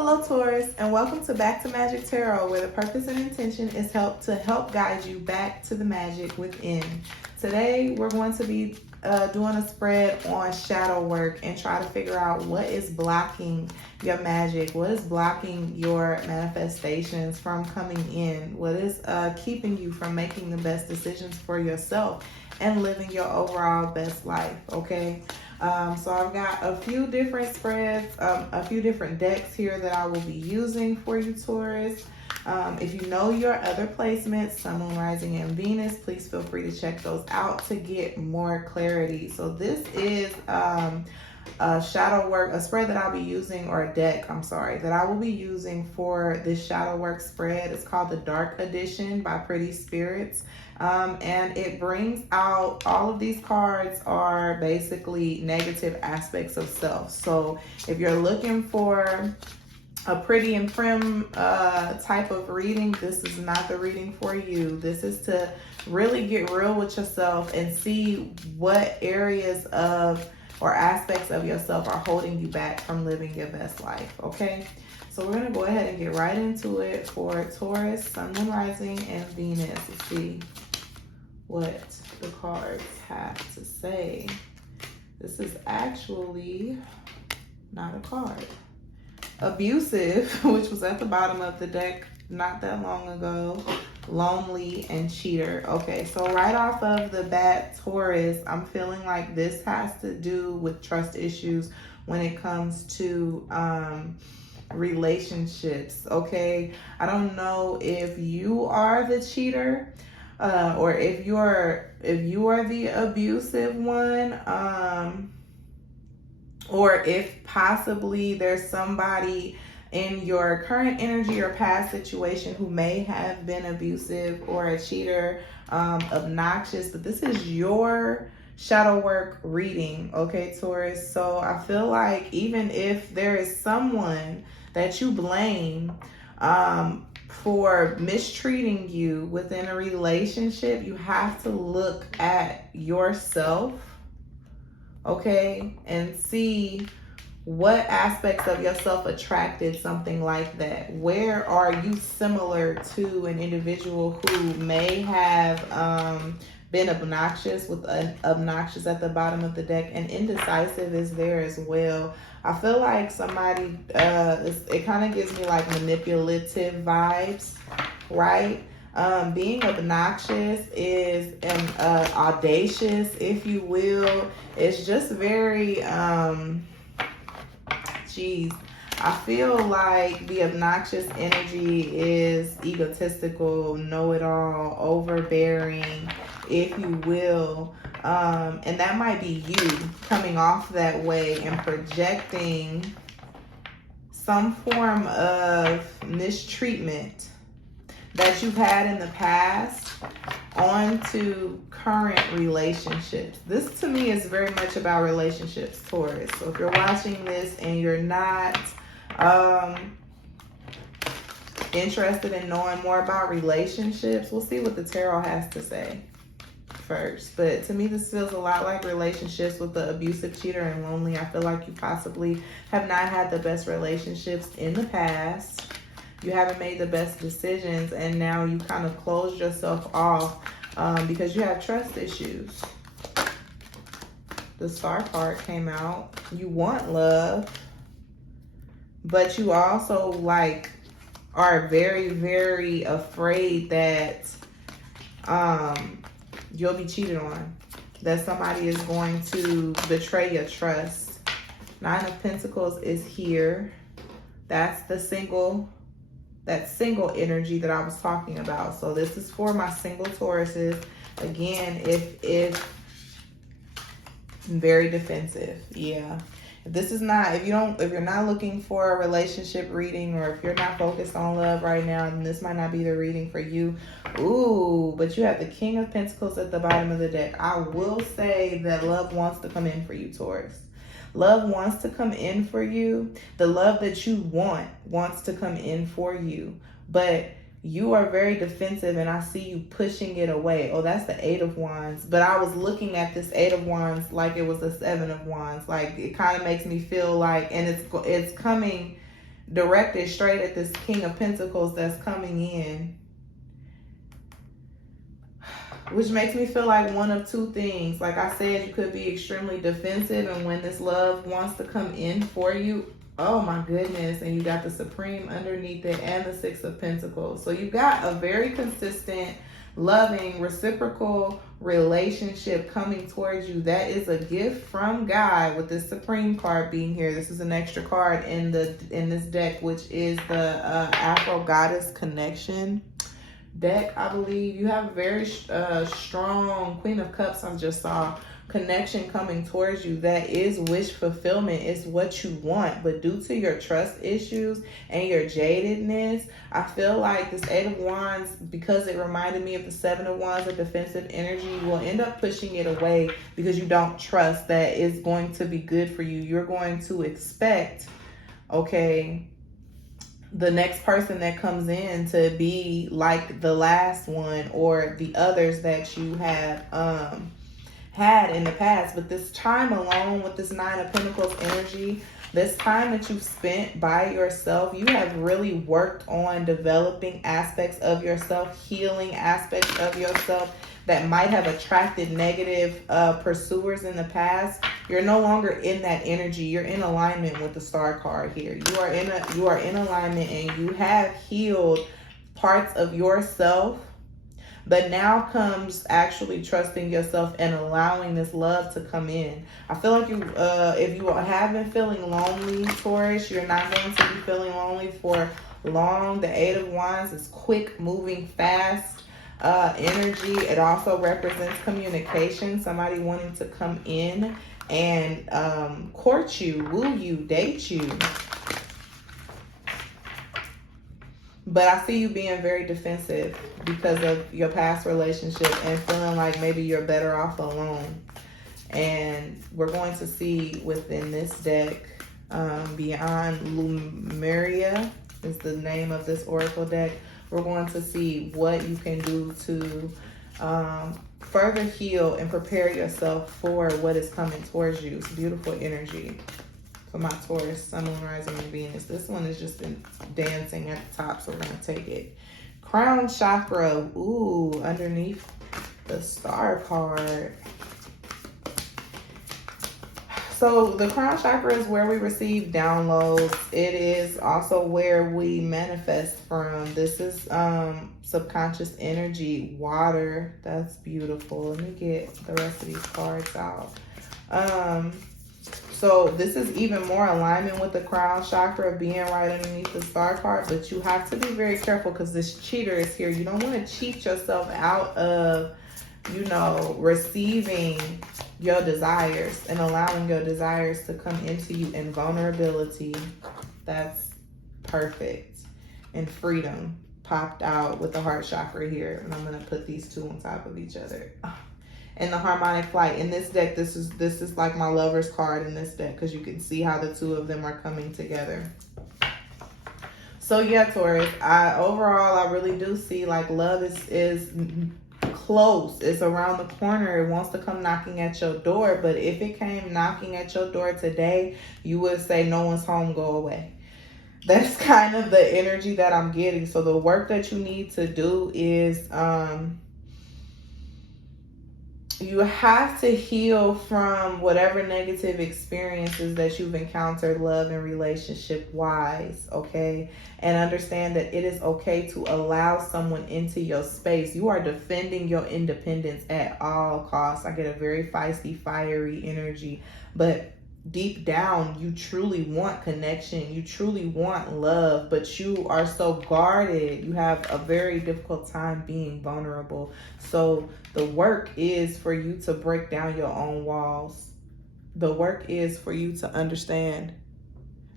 Hello Taurus, and welcome to Back to Magic Tarot, where the purpose and intention is to help guide you back to the magic within. Today we're going to be doing a spread on shadow work and try to figure out what is blocking your magic, what is blocking your manifestations from coming in, what is keeping you from making the best decisions for yourself and living your overall best life, okay? So I've got a few different spreads, a few different decks here that I will be using for you, Taurus. If you know your other placements, Sun, Moon, Rising, and Venus, please feel free to check those out to get more clarity. So this is a shadow work, a spread that I'll be using, or a deck, I'm sorry, that I will be using for this shadow work spread. It's called the Dark Edition by Pretty Spirits. And it brings out, all of these cards are basically negative aspects of self. So if you're looking for a pretty and prim type of reading, this is not the reading for you. This is to really get real with yourself and see what areas of or aspects of yourself are holding you back from living your best life, okay? So we're gonna go ahead and get right into it for Taurus, Sun, Moon, Rising, and Venus. Let's see what the cards have to say. This is actually not a card. Abusive, which was at the bottom of the deck not that long ago. Lonely and cheater. Okay, so right off of the bat, Taurus, I'm feeling like this has to do with trust issues when it comes to relationships, okay? I don't know if you are the cheater, or if you are the abusive one, or if possibly there's somebody in your current energy or past situation who may have been abusive or a cheater, obnoxious, but this is your shadow work reading, okay, Taurus? So I feel like even if there is someone that you blame for mistreating you within a relationship, you have to look at yourself, okay, and see what aspects of yourself attracted something like that. Where are you similar to an individual who may have been obnoxious, with obnoxious at the bottom of the deck, and indecisive is there as well. I feel like somebody, it kind of gives me like manipulative vibes, right? Being obnoxious is audacious, if you will. It's just very, I feel like the obnoxious energy is egotistical, know-it-all, overbearing, if you will. And that might be you coming off that way and projecting some form of mistreatment that you've had in the past onto current relationships. This to me is very much about relationships, Taurus. So if you're watching this and you're not interested in knowing more about relationships, we'll see what the tarot has to say first. But to me, this feels a lot like relationships with the abusive, cheater, and lonely. I feel like you possibly have not had the best relationships in the past. You haven't made the best decisions, and now you kind of closed yourself off because you have trust issues. The Star card came out. You want love, but you also like are very, very afraid that you'll be cheated on, that somebody is going to betray your trust. Nine of Pentacles is here. That's the single energy that I was talking about. So this is for my single Tauruses. Again, if very defensive, yeah. If this is not, if you're not looking for a relationship reading, or if you're not focused on love right now, then this might not be the reading for you. Ooh, but you have the King of Pentacles at the bottom of the deck. I will say that love wants to come in for you, Taurus. Love wants to come in for you. The love that you want wants to come in for you. But you are very defensive, and I see you pushing it away. Oh, that's the Eight of Wands. But I was looking at this Eight of Wands like it was the Seven of Wands. Like, it kind of makes me feel like, and it's coming directed straight at this King of Pentacles that's coming in, which makes me feel like one of two things. Like I said, you could be extremely defensive, and when this love wants to come in for you, oh my goodness, and you got the Supreme underneath it and the Six of Pentacles. So you got a very consistent, loving, reciprocal relationship coming towards you. That is a gift from God, with this Supreme card being here. This is an extra card in this deck, which is the Afro Goddess Connection deck, I believe. You have a very strong Queen of Cups, I just saw, connection coming towards you that is wish fulfillment. Is what you want, but due to your trust issues and your jadedness, I feel like this Eight of Wands, because it reminded me of the Seven of Wands, a defensive energy, will end up pushing it away because you don't trust that it's going to be good for you. You're going to expect, okay, the next person that comes in to be like the last one or the others that you have had in the past. But this time alone with this Nine of Pentacles energy, this time that you've spent by yourself, you have really worked on developing aspects of yourself, healing aspects of yourself that might have attracted negative pursuers in the past. You're no longer in that energy. You're in alignment with the Star card here. You are in alignment, and you have healed parts of yourself. But now comes actually trusting yourself and allowing this love to come in. I feel like you, if you have been feeling lonely, Taurus, you're not going to be feeling lonely for long. The Eight of Wands is quick, moving, fast energy. It also represents communication. Somebody wanting to come in and court you, woo you, date you. But I see you being very defensive because of your past relationship and feeling like maybe you're better off alone. And we're going to see within this deck, Beyond Lumeria is the name of this oracle deck. We're going to see what you can do to further heal and prepare yourself for what is coming towards you. It's beautiful energy. For my Taurus, Sun, Moon, Rising, and Venus. This one is just dancing at the top, so we're going to take it. Crown Chakra. Ooh, underneath the Star card. So the Crown Chakra is where we receive downloads. It is also where we manifest from. This is subconscious energy. Water. That's beautiful. Let me get the rest of these cards out. So this is even more alignment with the Crown Chakra being right underneath the Star card. But you have to be very careful because this cheater is here. You don't want to cheat yourself out of, you know, receiving your desires and allowing your desires to come into you in vulnerability. That's perfect. And freedom popped out with the Heart Chakra here. And I'm going to put these two on top of each other. And the Harmonic Flight. In this deck, this is like my Lover's card in this deck, because you can see how the two of them are coming together. So yeah, Taurus, overall I really do see like love is close. It's around the corner. It wants to come knocking at your door. But if it came knocking at your door today, you would say, no one's home, go away. That's kind of the energy that I'm getting. So the work that you need to do is you have to heal from whatever negative experiences that you've encountered love and relationship wise, okay? And understand that it is okay to allow someone into your space. You are defending your independence at all costs. I get a very feisty, fiery energy, but deep down, you truly want connection. You truly want love, but you are so guarded. You have a very difficult time being vulnerable. So the work is for you to break down your own walls. The work is for you to understand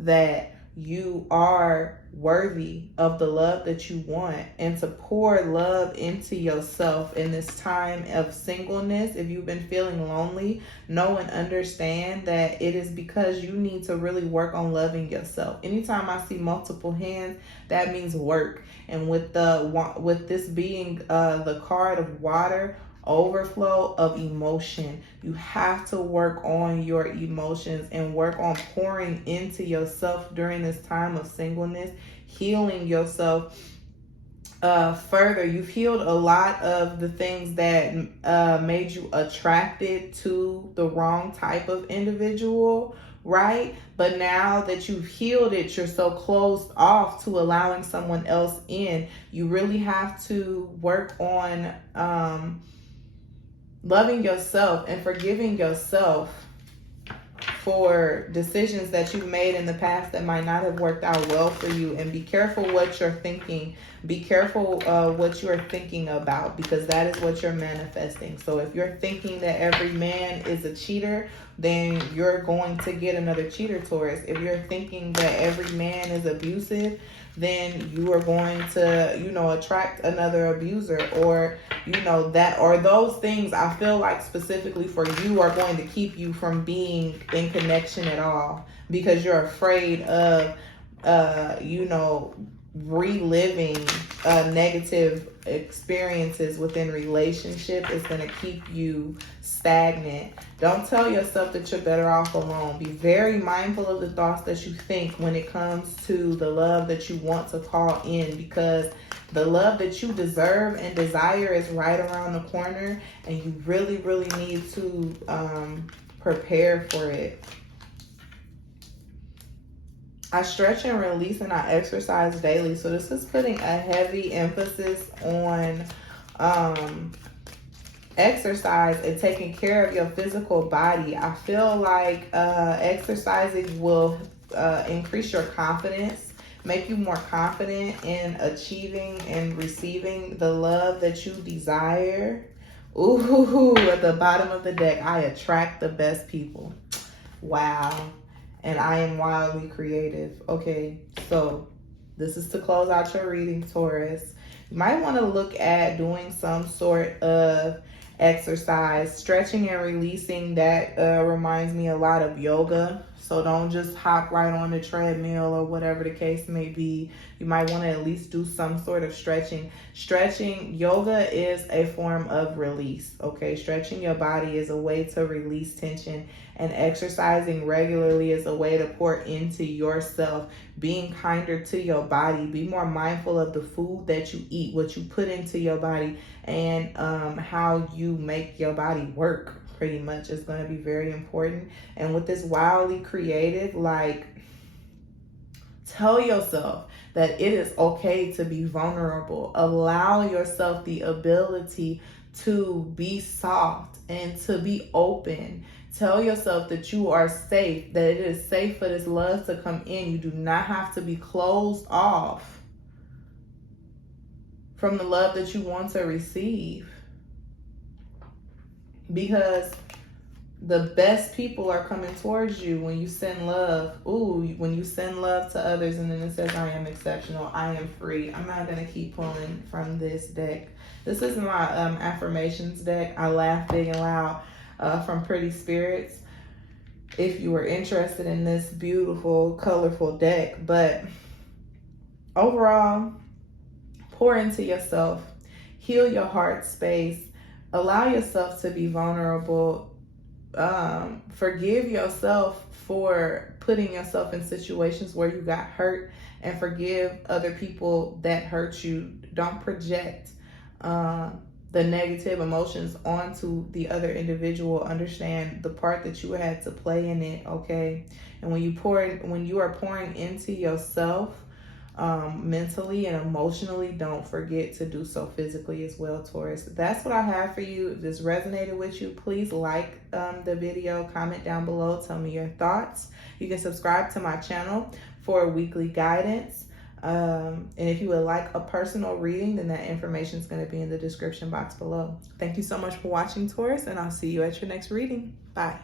that you are worthy of the love that you want, and to pour love into yourself in this time of singleness. If you've been feeling lonely, know and understand that it is because you need to really work on loving yourself. Anytime I see multiple hands, that means work. And with this being the card of water, overflow of emotion. You have to work on your emotions and work on pouring into yourself during this time of singleness, healing yourself further. You've healed a lot of the things that made you attracted to the wrong type of individual, right? But now that you've healed it, you're so closed off to allowing someone else in. You really have to work on loving yourself and forgiving yourself for decisions that you've made in the past that might not have worked out well for you. And be careful what you're thinking. Be careful what you're thinking about, because that is what you're manifesting. So if you're thinking that every man is a cheater, then you're going to get another cheater, Taurus. If you're thinking that every man is abusive, then you are going to, attract another abuser, or, that, or those things I feel like specifically for you are going to keep you from being in connection at all, because you're afraid of, reliving negative experiences within relationship. Is going to keep you stagnant. Don't tell yourself that you're better off alone. Be very mindful of the thoughts that you think when it comes to the love that you want to call in, because the love that you deserve and desire is right around the corner, and you really, really need to prepare for it. I stretch and release and I exercise daily. So this is putting a heavy emphasis on exercise and taking care of your physical body. I feel like exercising will increase your confidence, make you more confident in achieving and receiving the love that you desire. Ooh, at the bottom of the deck, I attract the best people. Wow. And I am wildly creative. Okay, so this is to close out your reading, Taurus. You might want to look at doing some sort of exercise. Stretching and releasing, that reminds me a lot of yoga. So don't just hop right on the treadmill or whatever the case may be. You might want to at least do some sort of stretching. Yoga is a form of release, okay? Stretching your body is a way to release tension, and exercising regularly is a way to pour into yourself, being kinder to your body. Be more mindful of the food that you eat, what you put into your body, and how you make your body work. Pretty much is going to be very important. And with this wildly creative, tell yourself that it is okay to be vulnerable. Allow yourself the ability to be soft and to be open. Tell yourself that you are safe, that it is safe for this love to come in. You do not have to be closed off from the love that you want to receive, because the best people are coming towards you when you send love. When you send love to others, and then it says, I am exceptional, I am free. I'm not going to keep pulling from this deck. This is my affirmations deck. I laugh big and loud from Pretty Spirits, if you were interested in this beautiful, colorful deck. But overall, pour into yourself, heal your heart space, allow yourself to be vulnerable. Forgive yourself for putting yourself in situations where you got hurt, and forgive other people that hurt you. Don't project the negative emotions onto the other individual. Understand the part that you had to play in it, okay? And when you are pouring into yourself, mentally and emotionally, don't forget to do so physically as well, Taurus. That's what I have for you. If this resonated with you, please like the video, comment down below, tell me your thoughts. You can subscribe to my channel for weekly guidance. And if you would like a personal reading, then that information is going to be in the description box below. Thank you so much for watching, Taurus, and I'll see you at your next reading. Bye.